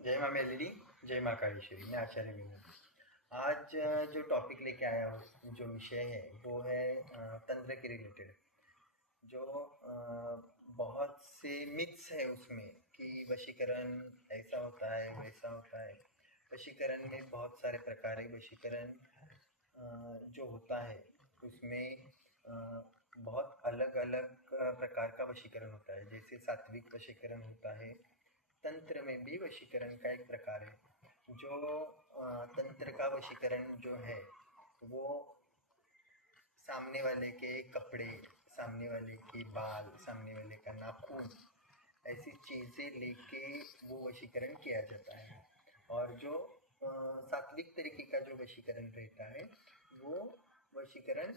जय माँ मेलडी, जय माँ काळेश्वरी। मैं आचार्य विनोद। आज जो टॉपिक लेके आया हूँ, जो विषय है वो है तंत्र के रिलेटेड। जो बहुत से मिथ्स है उसमें कि वशीकरण ऐसा होता है वैसा होता है। वशीकरण में बहुत सारे प्रकार है। वशीकरण जो होता है उसमें बहुत अलग अलग प्रकार का वशीकरण होता है। जैसे सात्विक वशीकरण होता है। तंत्र में भी वशीकरण का एक प्रकार है। जो तंत्र का वशीकरण जो है वो सामने वाले के कपड़े, सामने वाले की बाल, सामने वाले का नाखून, ऐसी चीज़ें लेके वो वशीकरण किया जाता है। और जो सात्विक तरीके का जो वशीकरण रहता है वो वशीकरण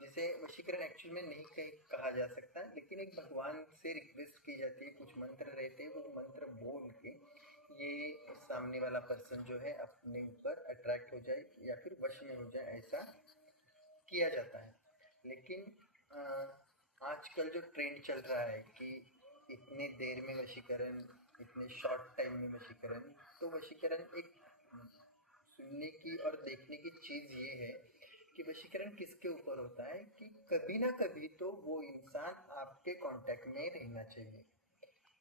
जिसे वशीकरण एक्चुअल में नहीं कहा जा सकता, लेकिन एक भगवान से रिक्वेस्ट की जाती है। कुछ मंत्र रहते हैं, वो मंत्र बोल के ये सामने वाला पर्सन जो है अपने ऊपर अट्रैक्ट हो जाए या फिर वश में हो जाए, ऐसा किया जाता है। लेकिन आजकल जो ट्रेंड चल रहा है कि इतने देर में वशीकरण, इतने शॉर्ट टाइम में वशीकरण, तो वशीकरण एक सुनने की और देखने की चीज़ ये है कि वशीकरण किसके ऊपर होता है कि कभी ना कभी तो वो इंसान आपके कांटेक्ट में रहना चाहिए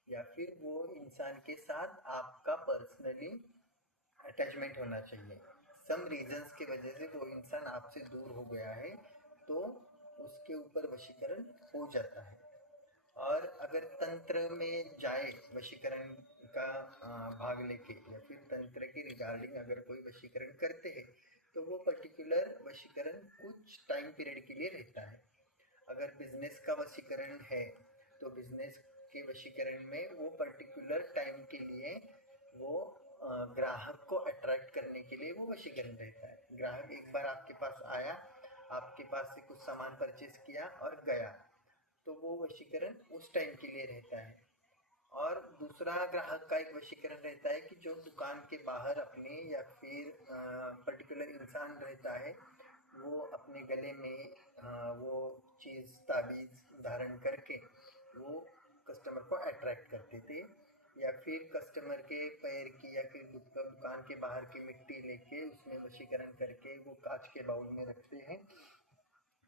या फिर वो इंसान के साथ आपका पर्सनली अटैचमेंट होना चाहिए। सम रीजंस की वजह से वो इंसान आपसे दूर हो गया है तो उसके ऊपर वशीकरण हो जाता है। और अगर तंत्र में जाए वशीकरण का भाग लेके या फिर तंत्र के रिगार्डिंग अगर कोई वशीकरण करते हैं तो वो पर्टिकुलर वशीकरण कुछ टाइम पीरियड के लिए रहता है। अगर बिजनेस का वशीकरण है तो बिजनेस के वशीकरण में वो पर्टिकुलर टाइम के लिए वो ग्राहक को अट्रैक्ट करने के लिए वो वशीकरण रहता है। ग्राहक एक बार आपके पास आया, आपके पास से कुछ सामान परचेज किया और गया, तो वो वशीकरण उस टाइम के लिए रहता है। और दूसरा ग्राहक का एक वशीकरण रहता है कि जो दुकान के बाहर अपने या फिर पर्टिकुलर इंसान रहता है, वो अपने गले में वो चीज़ ताबीज़ धारण करके वो कस्टमर को अट्रैक्ट करते थे। या फिर कस्टमर के पैर की या फिर दुकान के बाहर की मिट्टी लेके उसमें वशीकरण करके वो कांच के बाउल में रखते हैं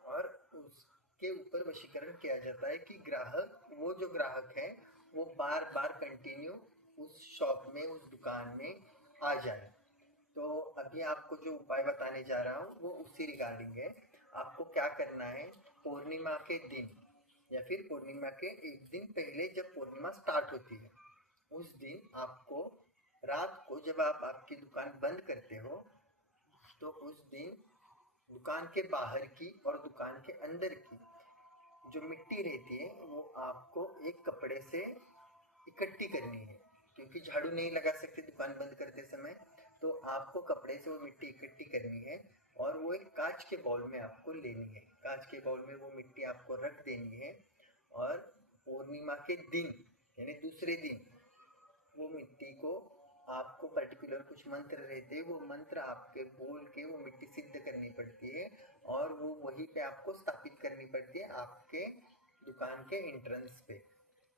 और उसके ऊपर वशीकरण किया जाता है कि ग्राहक, वो जो ग्राहक है वो बार बार कंटिन्यू उस शॉप में, उस दुकान में आ जाए। तो अभी आपको जो उपाय बताने जा रहा हूँ वो उसी रिगार्डिंग है। आपको क्या करना है, पूर्णिमा के दिन या फिर पूर्णिमा के एक दिन पहले जब पूर्णिमा स्टार्ट होती है उस दिन आपको रात को जब आप आपकी दुकान बंद करते हो तो उस दिन दुकान के बाहर की और दुकान के अंदर की जो मिट्टी रहती है वो आपको एक कपड़े से इकट्ठी करनी है। क्योंकि झाड़ू नहीं लगा सकते दुकान बंद करते समय, तो आपको कपड़े से वो मिट्टी इकट्ठी करनी है और वो एक कांच के बाउल में आपको लेनी है। कांच के बाउल में वो मिट्टी आपको रख देनी है और पूर्णिमा के दिन यानी दूसरे दिन वो मिट्टी को आपको पर्टिकुलर कुछ मंत्र रहते हैं, वो मंत्र आपके बोल के वो मिट्टी सिद्ध करनी पड़ती है और वो वहीं पे आपको स्थापित करनी पड़ती है आपके दुकान के एंट्रेंस पे।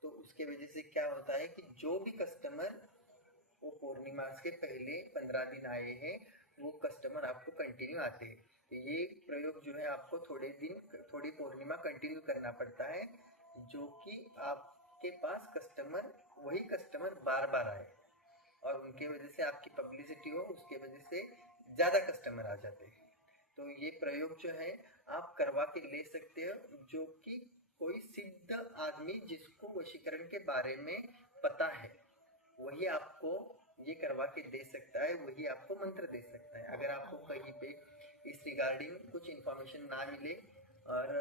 तो उसके वजह से क्या होता है कि जो भी कस्टमर वो पूर्णिमा के पहले 15 दिन आए हैं वो कस्टमर आपको कंटिन्यू आते हैं। तो ये प्रयोग जो है आपको थोड़े दिन, थोड़ी पूर्णिमा कंटिन्यू करना पड़ता है, जो कि आपके पास कस्टमर, वही कस्टमर बार बार आए और उनके वजह से आपकी पब्लिसिटी हो, उसके वजह से ज़्यादा कस्टमर आ जाते हैं। तो ये प्रयोग जो है आप करवा के ले सकते हो, जो कि कोई सिद्ध आदमी जिसको वशीकरण के बारे में पता है वही आपको ये करवा के दे सकता है, वही आपको मंत्र दे सकता है। अगर आपको कहीं पे इस रिगार्डिंग कुछ इन्फॉर्मेशन ना मिले और